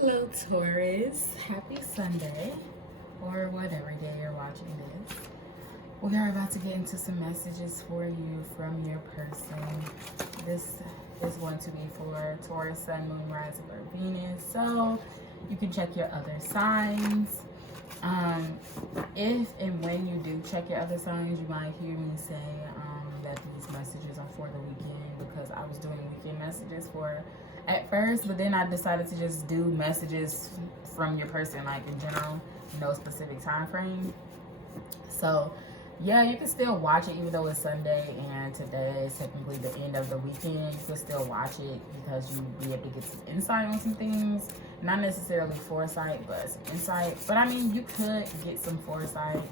Hello Taurus, happy Sunday, or whatever day you're watching this. We are about to get into some messages for you from your person. This is going to be for Taurus, Sun, Moon, Rising, or Venus. So you can check your other signs. If and when you do check your other signs, you might hear me say that these messages are for the weekend, because I was doing weekend messages at first, but then I decided to just do messages from your person, like in general, no specific time frame. So yeah, you can still watch it even though it's Sunday and today is technically the end of the weekend. You can still watch it because you'll be able to get some insight on some things. Not necessarily foresight, but some insight. But I mean, you could get some foresight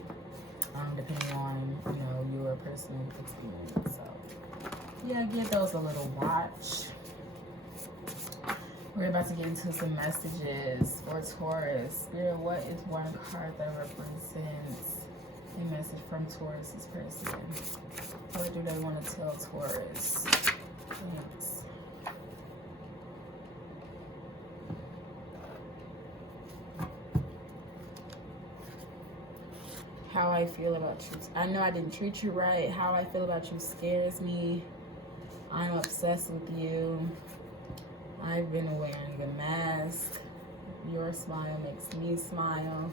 depending on, your personal experience. So yeah, give those a little watch. We're about to get into some messages for Taurus. Spirit, what is one card that represents a message from Taurus's person? What do they want to tell Taurus? Thanks. How I feel about you. I know I didn't treat you right. How I feel about you scares me. I'm obsessed with you. I've been wearing a mask. Your smile makes me smile.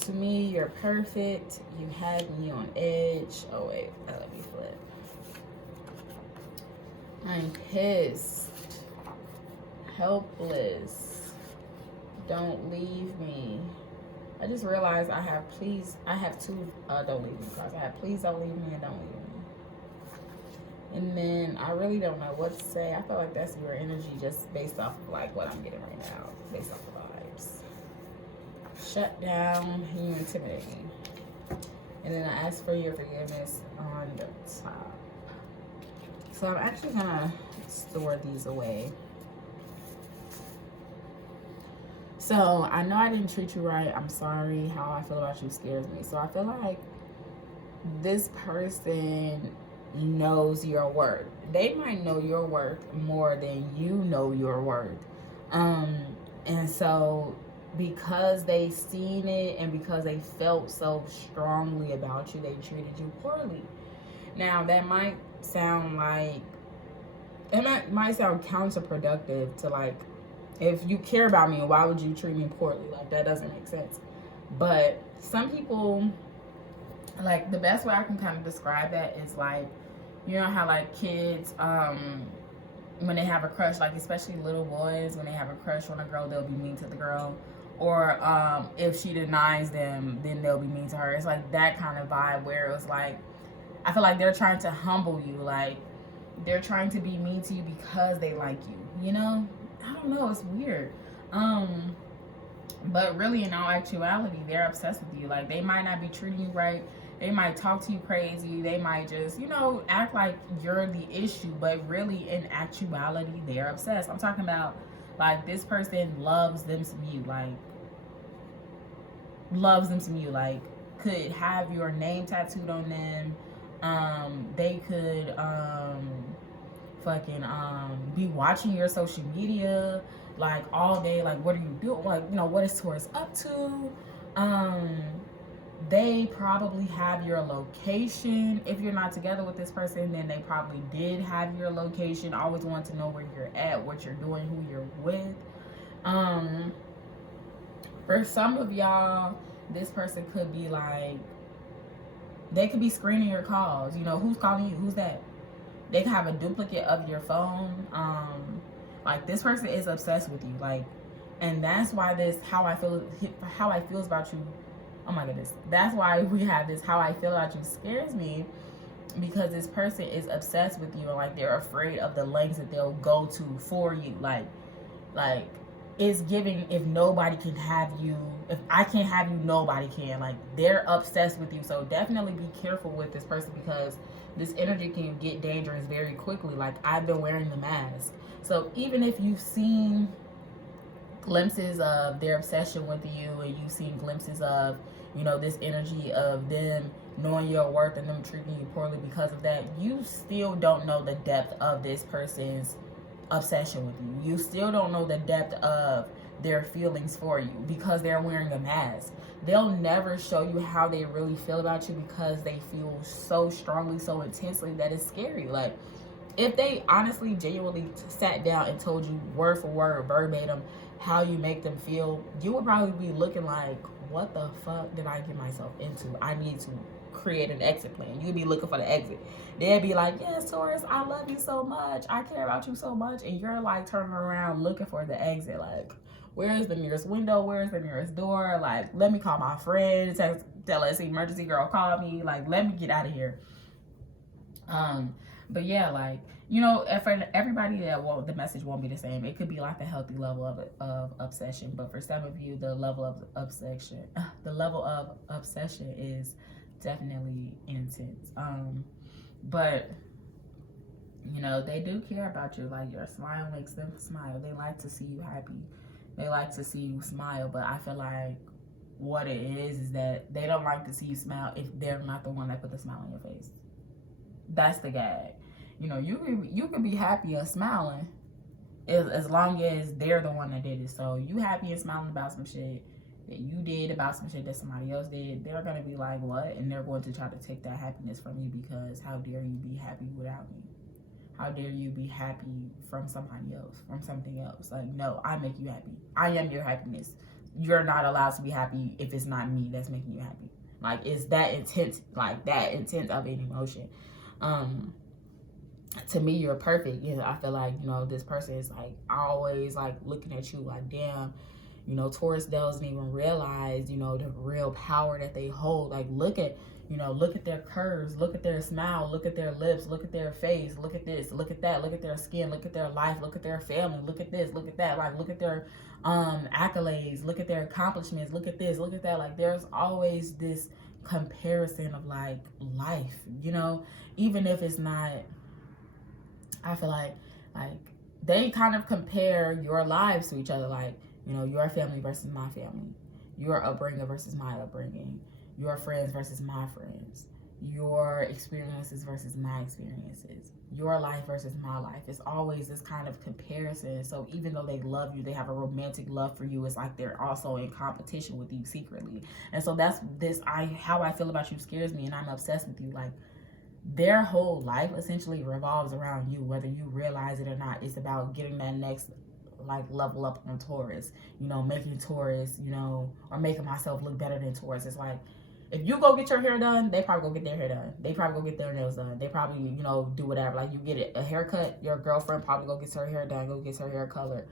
To me, you're perfect. You had me on edge. Oh wait, let me flip. I'm pissed. Helpless. Don't leave me. I just realized I have two don't leave me cards. I have please don't leave me and don't leave me. And then I really don't know what to say. I feel like that's your energy just based off of like what I'm getting right now, based off the vibes. Shut down, you intimidate me. And then I ask for your forgiveness on the top. So I'm actually gonna store these away. So I know I didn't treat you right. I'm sorry. How I feel about you scares me. So I feel like this person knows your worth. They might know your worth more than you know your worth. And so because they seen it and because they felt so strongly about you, they treated you poorly. Now that might sound like might sound counterproductive to like, if you care about me, why would you treat me poorly? Like, that doesn't make sense. But some people, like, the best way I can kind of describe that is like, you know how like kids, when they have a crush, like especially little boys, when they have a crush on a girl, they'll be mean to the girl. Or if she denies them, then they'll be mean to her. It's like that kind of vibe where it was like, I feel like they're trying to humble you. Like, they're trying to be mean to you because they like you, you know? I don't know, it's weird. But really, in all actuality, they're obsessed with you. Like, they might not be treating you right. They might talk to you crazy. They might just, act like you're the issue. But really, in actuality, they're obsessed. I'm talking about, like, this person loves them some you. Like, loves them some you. Like, could have your name tattooed on them. They could, be watching your social media like all day. Like, what are you doing? Like, what is Taurus up to? They probably have your location. If you're not together with this person, then they probably did have your location. Always want to know where you're at, what you're doing, who you're with. For some of y'all, this person could be like, they could be screening your calls. Who's calling you? Who's that? They can have a duplicate of your phone. Like, this person is obsessed with you. Like, and that's why this how I feel about you. Oh my goodness. That's why we have this how I feel about you scares me, because this person is obsessed with you, and like they're afraid of the lengths that they'll go to for you. Like it's giving, if nobody can have you, if I can't have you, nobody can. Like, they're obsessed with you. So definitely be careful with this person, because this energy can get dangerous very quickly. Like, I've been wearing the mask. So even if you've seen glimpses of their obsession with you, and you've seen glimpses of, this energy of them knowing your worth and them treating you poorly because of that, you still don't know the depth of this person's obsession with you. You still don't know the depth of their feelings for you because they're wearing a mask. They'll never show you how they really feel about you because they feel so strongly, so intensely that it's scary. Like, if they honestly, genuinely sat down and told you word for word, verbatim, how you make them feel, you would probably be looking like, what the fuck did I get myself into? I need to create an exit plan. You'd be looking for the exit. They'd be like, yes, Taurus, I love you so much. I care about you so much. And you're like turning around looking for the exit. Like, where is the nearest window? Where is the nearest door? Like, let me call my friend. Tell us, emergency girl, call me. Like, let me get out of here. But yeah, like, you know, for everybody that won't, the message won't be the same. It could be like a healthy level of obsession, but for some of you, the level of obsession is definitely intense. But you know, they do care about you. Like, your smile makes them smile. They like to see you happy. They like to see you smile. But I feel like what it is that they don't like to see you smile if they're not the one that put the smile on your face. That's the gag. You know, you can be happy and smiling as long as they're the one that did it. So you happy and smiling about some shit that you did, about some shit that somebody else did, they're gonna be like, what? And they're going to try to take that happiness from you because how dare you be happy without me? How dare you be happy from somebody else, from something else? Like, no, I make you happy. I am your happiness. You're not allowed to be happy if it's not me that's making you happy. Like, it's that intense, like that intense of an emotion. To me, you're perfect. You know, I feel like, you know, this person is like always like looking at you like, damn, you know, Taurus doesn't even realize, you know, the real power that they hold. Like, look at, you know, look at their curves, look at their smile, look at their lips, look at their face, look at this, look at that, look at their skin, look at their life, look at their family, look at this, look at that, like, look at their accolades, look at their accomplishments, look at this, look at that. Like, there's always this comparison of like life, you know, even if it's not, I feel like they kind of compare your lives to each other, like, you know, your family versus my family, your upbringing versus my upbringing, your friends versus my friends, your experiences versus my experiences, your life versus my life. It's always this kind of comparison. So even though they love you, they have a romantic love for you, it's like they're also in competition with you secretly. And so that's how I feel about you scares me, and I'm obsessed with you. Like, their whole life essentially revolves around you, whether you realize it or not. It's about getting that next like level up on Taurus, you know, making Taurus, you know, or making myself look better than Taurus. It's like, if you go get your hair done, they probably go get their hair done. They probably go get their nails done. They probably, you know, do whatever. Like, you get a haircut, your girlfriend probably go get her hair done, go get her hair colored,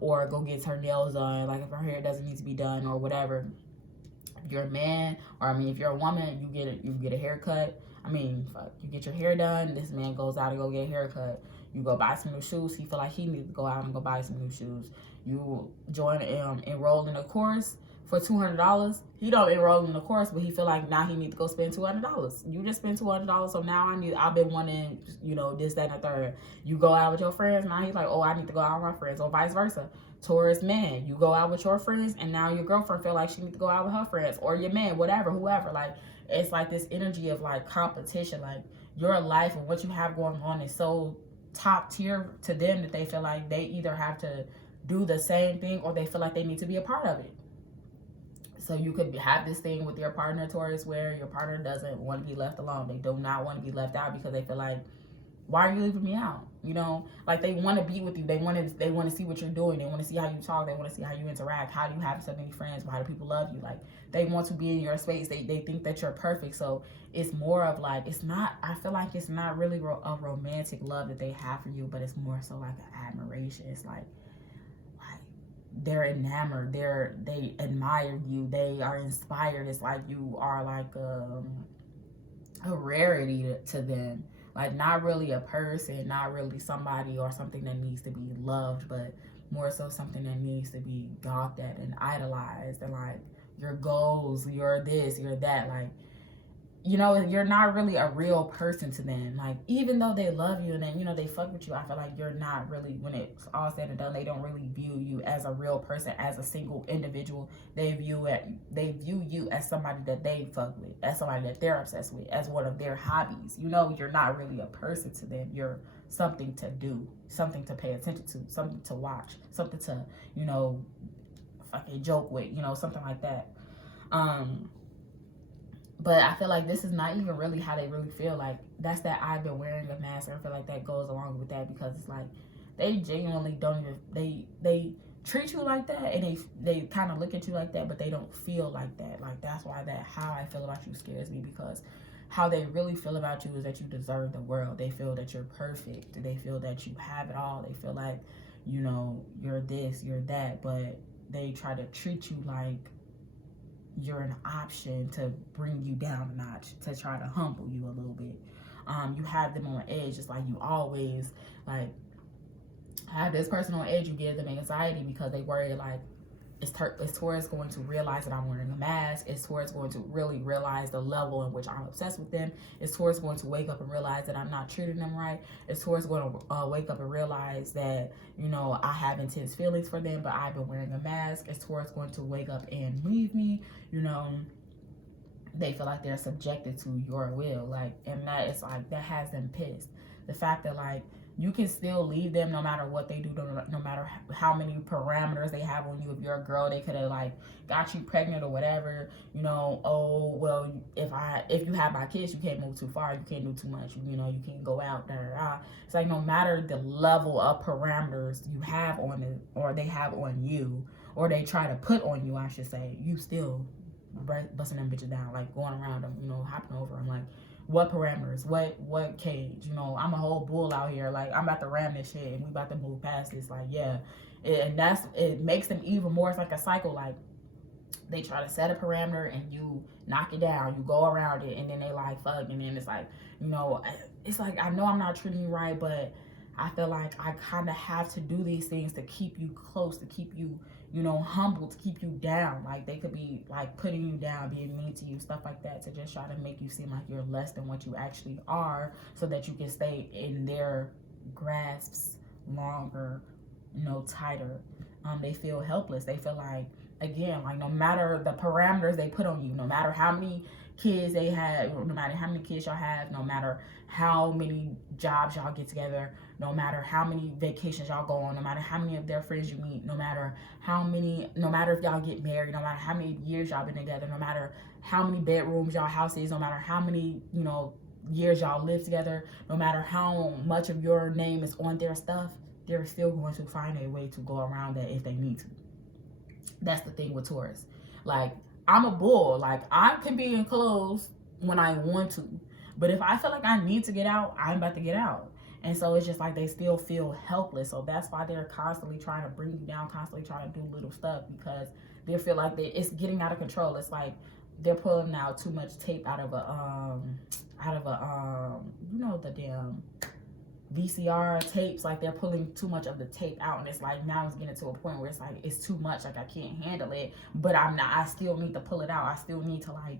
or go get her nails done. Like, if her hair doesn't need to be done or whatever. If you're a man, or I mean, if you're a woman, you get a haircut. I mean, fuck, you get your hair done. This man goes out and go get a haircut. You go buy some new shoes. He feel like he needs to go out and go buy some new shoes. You join, enroll in a course for $200. He don't enroll in the course, but he feel like now he need to go spend $200. You just spend $200, so now I've been wanting, you know, this, that, and the third. You go out with your friends, now he's like, oh, I need to go out with my friends, or vice versa. Taurus man, you go out with your friends, and now your girlfriend feel like she needs to go out with her friends, or your man, whatever, whoever. Like, it's like this energy of like competition. Like, your life and what you have going on is so top tier to them that they feel like they either have to do the same thing or they feel like they need to be a part of it. So you could have this thing with your partner, Taurus, where your partner doesn't want to be left alone. They do not want to be left out because they feel like, why are you leaving me out? You know, like, they want to be with you. They want to see what you're doing. They want to see how you talk. They want to see how you interact. How do you have so many friends? Why do people love you? Like, they want to be in your space. They think that you're perfect. So it's more of like, I feel like it's not really a romantic love that they have for you, but it's more so like an admiration. It's like they're enamored. They admire you. They are inspired. It's like you are like a rarity to them. Like, not really a person, not really somebody or something that needs to be loved, but more so something that needs to be gawked at and idolized, and like your goals, your this, your that. Like, you know, you're not really a real person to them. Like, even though they love you and then, you know, they fuck with you, I feel like you're not really, when it's all said and done, they don't really view you as a real person, as a single individual. They view you as somebody that they fuck with, as somebody that they're obsessed with, as one of their hobbies. You know, you're not really a person to them. You're something to do, something to pay attention to, something to watch, something to, you know, fucking joke with, you know, something like that. But I feel like this is not even really how they really feel. Like, that's that I've been wearing a mask. I feel like that goes along with that, because it's like they genuinely don't even, they treat you like that, and they kind of look at you like that, but they don't feel like that. Like, that's why that how I feel about you scares me, because how they really feel about you is that you deserve the world. They feel that you're perfect. They feel that you have it all. They feel like, you know, you're this, you're that, but they try to treat you like you're an option to bring you down a notch, to try to humble you a little bit. You have them on edge. It's like you always like have this person on edge. You give them anxiety because they worry like, is Taurus going to realize that I'm wearing a mask? Is Taurus going to really realize the level in which I'm obsessed with them? Is Taurus going to wake up and realize that I'm not treating them right? Is Taurus going to wake up and realize that, you know, I have intense feelings for them, but I've been wearing a mask? Is Taurus going to wake up and leave me? You know, they feel like they're subjected to your will. Like, and that is like, that has them pissed. The fact that like, you can still leave them no matter what they do, no matter how many parameters they have on you. If you're a girl, they could have like got you pregnant or whatever, you know. Oh, well, if you have my kids, you can't move too far, you can't do too much, you know, you can't go out there. It's like, no matter the level of parameters you have on it, or they have on you, or they try to put on you, I should say, you still busting them bitches down, like going around them, you know, hopping over them. Like, what parameters, what cage, you know, I'm a whole bull out here, like, I'm about to ram this shit and we about to move past this. Like, yeah. And it makes them even more. It's like a cycle. Like, they try to set a parameter and you knock it down, you go around it, and then they like, fuck, and then it's like, you know, it's like, I know I'm not treating you right, but I feel like I kind of have to do these things to keep you close, to keep you, you know, humble, to keep you down. Like, they could be like putting you down, being mean to you, stuff like that, to just try to make you seem like you're less than what you actually are, so that you can stay in their grasps longer, you know, tighter. They feel helpless. They feel like, again, like, no matter the parameters they put on you, no matter how many kids they have, no matter how many kids y'all have, no matter how many jobs y'all get together, no matter how many vacations y'all go on, no matter how many of their friends you meet, no matter if y'all get married, no matter how many years y'all been together, no matter how many bedrooms y'all house is, no matter how many, you know, years y'all live together, no matter how much of your name is on their stuff, they're still going to find a way to go around that if they need to. That's the thing with Taurus. Like, I'm a bull. Like, I can be enclosed when I want to, but if I feel like I need to get out, I'm about to get out. And so it's just like they still feel helpless. So that's why they're constantly trying to bring you down, constantly trying to do little stuff, because they feel like it's getting out of control. It's like they're pulling out too much tape out of a you know, the damn VCR tapes. Like, they're pulling too much of the tape out, and it's like, now it's getting to a point where it's like, it's too much, like, I can't handle it, but I still need to pull it out. I still need to like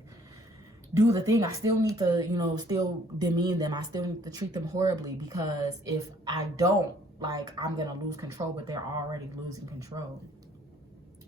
do the thing. I still need to, you know, still demean them. I still need to treat them horribly, because if I don't, like, I'm gonna lose control. But they're already losing control.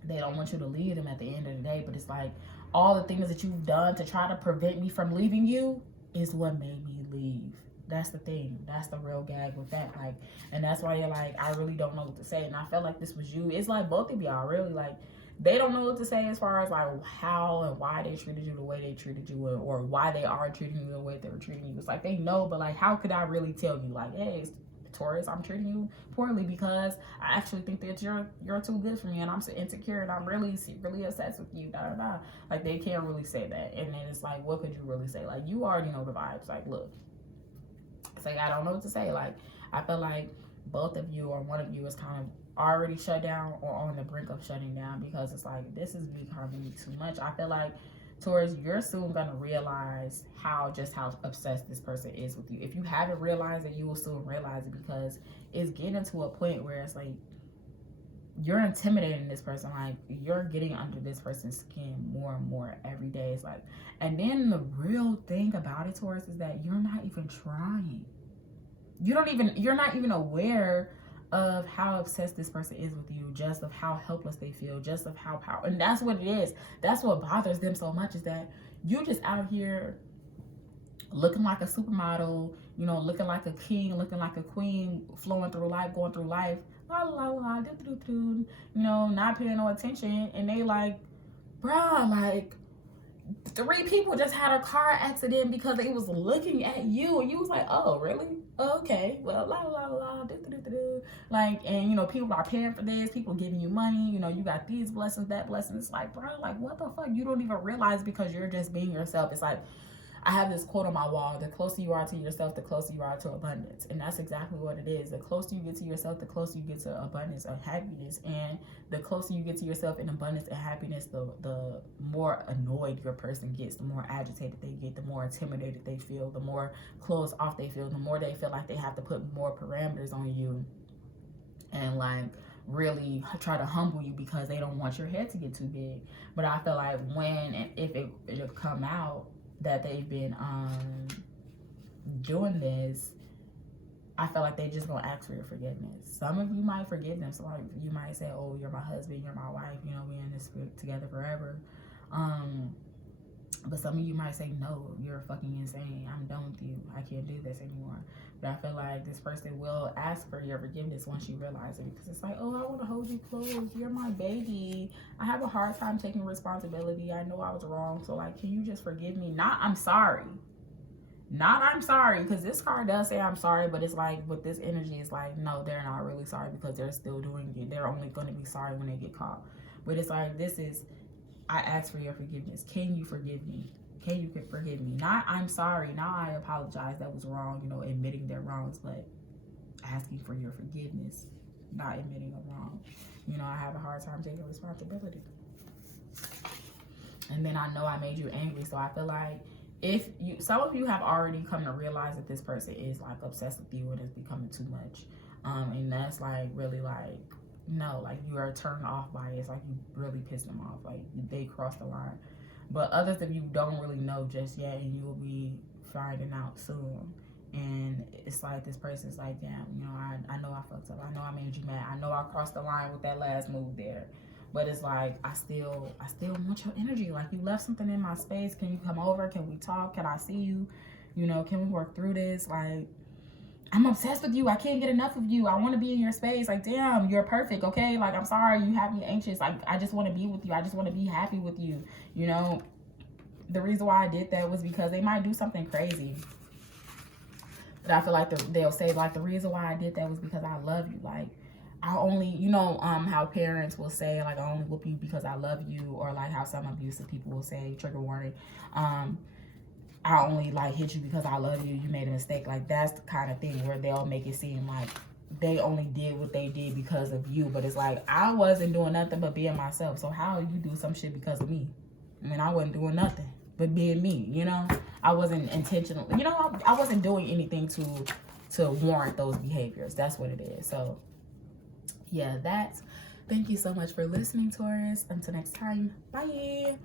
They don't want you to leave them at the end of the day, but it's like, all the things that you've done to try to prevent me from leaving you is what made me leave. That's the thing. That's the real gag with that. Like, and that's why you're like, I really don't know what to say. And I felt like this was you. It's like both of y'all really, like, they don't know what to say as far as like how and why they treated you the way they treated you, or why they are treating you the way they were treating you. It's like, they know, but like, how could I really tell you, like, hey, Taurus, I'm treating you poorly because I actually think that you're too good for me, and I'm so insecure, and I'm really obsessed with you, da da da. Like, they can't really say that. And then it's like, what could you really say? Like, you already know the vibes. Like, look, it's like, I don't know what to say. Like, I feel like both of you, or one of you, is kind of already shut down or on the brink of shutting down, because it's like, this is becoming too much. I feel like, Taurus, you're soon gonna realize how obsessed this person is with you. If you haven't realized it, you will soon realize it, because it's getting to a point where it's like, you're intimidating this person. Like, you're getting under this person's skin more and more every day. It's like, and then the real thing about it, Taurus, is that you're not even trying. You're not even aware of how obsessed this person is with you, just of how helpless they feel, just of how powerful. And that's what it is. That's what bothers them so much, is that you're just out here looking like a supermodel, you know, looking like a king, looking like a queen, flowing through life, going through life, la la la, you know, not paying no attention, and they like, bruh, like 3 people just had a car accident because they was looking at you, and you was like, oh really? Oh, okay, well, la la la, like, and you know, people are paying for this, people giving you money, you know, you got these blessings, that blessing. It's like, bro, like, what the fuck? You don't even realize because you're just being yourself. It's like, I have this quote on my wall: the closer you are to yourself, the closer you are to abundance. And that's exactly what it is. The closer you get to yourself, the closer you get to abundance and happiness. And the closer you get to yourself in abundance and happiness, the more annoyed your person gets, the more agitated they get, the more intimidated they feel, the more closed off they feel, the more they feel like they have to put more parameters on you and like really try to humble you because they don't want your head to get too big. But I feel like when and if it'll come out that they've been doing this, I feel like they just gonna ask for your forgiveness. Some of you might forgive them. So like you might say, oh, you're my husband, you're my wife, you know, we in this together forever. But some of you might say, no, you're fucking insane, I'm done with you, I can't do this anymore. But I feel like this person will ask for your forgiveness once you realize it, because it's like, oh, I want to hold you close, you're my baby, I have a hard time taking responsibility, I know I was wrong, so like, can you just forgive me? Not I'm sorry, because this card does say I'm sorry, but it's like with this energy, it's like, no, they're not really sorry because they're still doing it. They're only going to be sorry when they get caught. But it's like, this is, I ask for your forgiveness. Can you forgive me? Can you forgive me? Not I'm sorry, not I apologize, that was wrong, you know, admitting their wrongs, but asking for your forgiveness, not admitting a wrong. You know, I have a hard time taking responsibility. And then I know I made you angry, so I feel like if you, some of you have already come to realize that this person is like obsessed with you and it's becoming too much. And that's like really like, no, like you are turned off by it. It's like you really pissed them off, like they crossed the line. But others of you don't really know just yet, and you will be finding out soon. And it's like this person's like, damn, you know, I know I fucked up, I know I made you mad, I know I crossed the line with that last move there, but it's like I still want your energy. Like, you left something in my space. Can you come over? Can we talk? Can I see you? You know, can we work through this? Like, I'm obsessed with you. I can't get enough of you. I want to be in your space. Like, damn, you're perfect, okay? Like, I'm sorry, you have me anxious. Like, I just want to be with you. I just want to be happy with you. You know, the reason why I did that was because they might do something crazy. But I feel like they'll say, like, the reason why I did that was because I love you. Like, I only, you know, how parents will say, like, I only whoop you because I love you. Or, like, how some abusive people will say, trigger warning, I only like hit you because I love you. You made a mistake. Like, that's the kind of thing where they'll make it seem like they only did what they did because of you. But it's like, I wasn't doing nothing but being myself. So how you do some shit because of me? I mean, I wasn't doing nothing but being me, you know? I wasn't intentional. You know, I wasn't doing anything to warrant those behaviors. That's what it is. So, yeah, thank you so much for listening, Taurus. Until next time, bye.